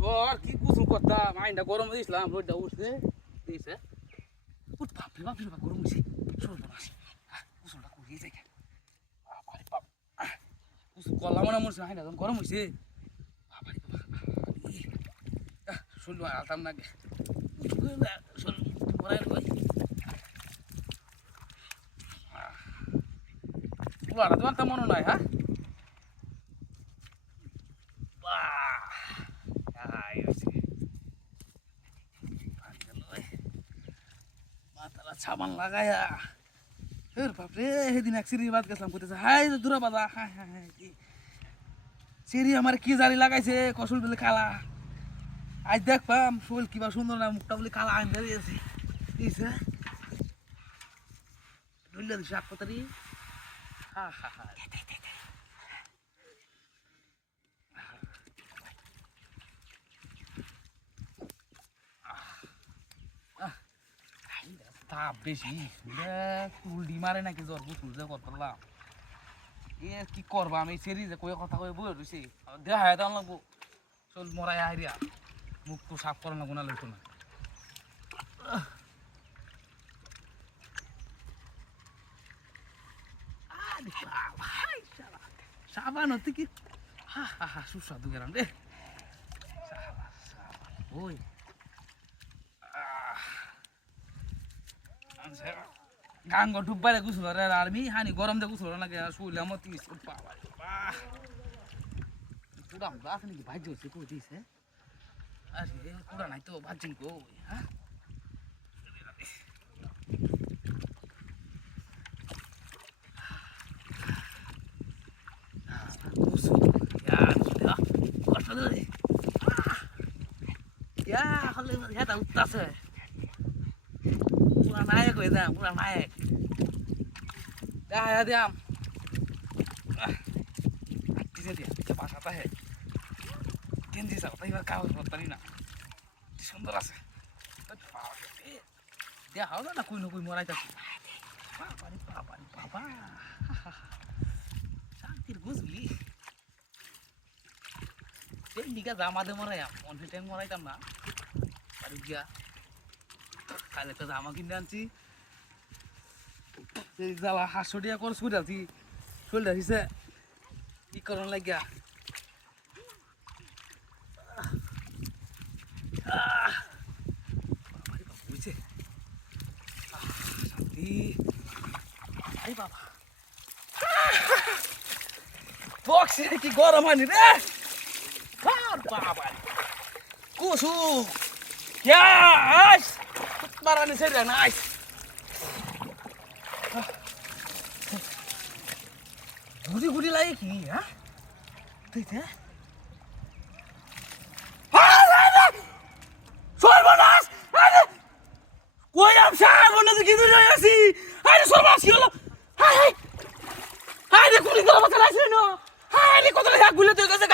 তোর কি কুসুম করতাম আইনটা গরম দিয়েছিলাম রোদটা উঠছে দিয়েছে উঠ বাপরে বাপরে বাপ গরম হয়েছে সর্বনাশ কুসুমটা কুড়িয়ে যায় বাবারে বাপ কুসুম করলাম না মরছে আইনটা যখন গরম হয়েছে বাবারে বাবা শুনলো আলতাম নাকি মরাই ভাই পুরাটা তোমার তো মনে নয় হ্যাঁ সাবান লাগায়া ফের বাপরে সেদিন এক সিঁড়ি বাদ গেছিলাম করতেছে হাই দূরা বাজা হাই হাই হাই সিঁড়ি আমার কি জারি লাগাইছে কসুল বলে কালা আজ দেখবাম শরীর কিবা সুন্দর না মুখটা বলে কালা আইন দাঁড়িয়েছে দিছে ধরলে দিছে এক কথারি হা হা হা তাপ বেশি উল্টি মারে নাকি জ্বর বুঝুল যে করলাম এ কি করবা আমি সেরি যে কয়ে কথা কয়ে বয়ে রয়েছি দেখা হয় তাহলে লাগবো চল মরাই আইরিয়া মুখ তো সাফ করা লাগবো না লাগতো না সাবান হতে কি হা হা হা সুস্বাদু গেলাম রে ওই গাঙ্গ ডুববারে গুছল রে আর্মি হানি গরম দিয়ে গুছল নাকি শুইলাম তিস বাবা পুরা গাছ নাকি ভাজ্য হচ্ছে কই দিছে আরে পুরা নাই তো ভাজ্যন কো হ্যাঁ ya kalau ya tahu tas ya pulang naik gue dah pulang naik dah ya diam di sini dia cepat apa ya kendi sa tapi kau tadi nak sunder asa dia hau na kui morai tak papa sakit gusli দিকে জামা দে মরাই অনেক time মরাইতাম না আর গিয়া কালে তো জামা কিনে আনছি সেই জ্বালা 500 টাকা খরচ করে আছি চলে আসিছে কি করন লাগিয়া বুঝছে শান্তি আই বাবা বক্সে কি গরম হয়নি রে Baba, kusuk, ya, nice, barang ini saya nice. Gudi lagi ki, ya, tuh ya. Ada, sorbanas, ada, gua yang sah, gua nanti gitu aja sih, ada sorbanas sih lo, hai, ada kulit dalam masalah sih no, hai, ini kau tuh lihat kulit tuh gak sih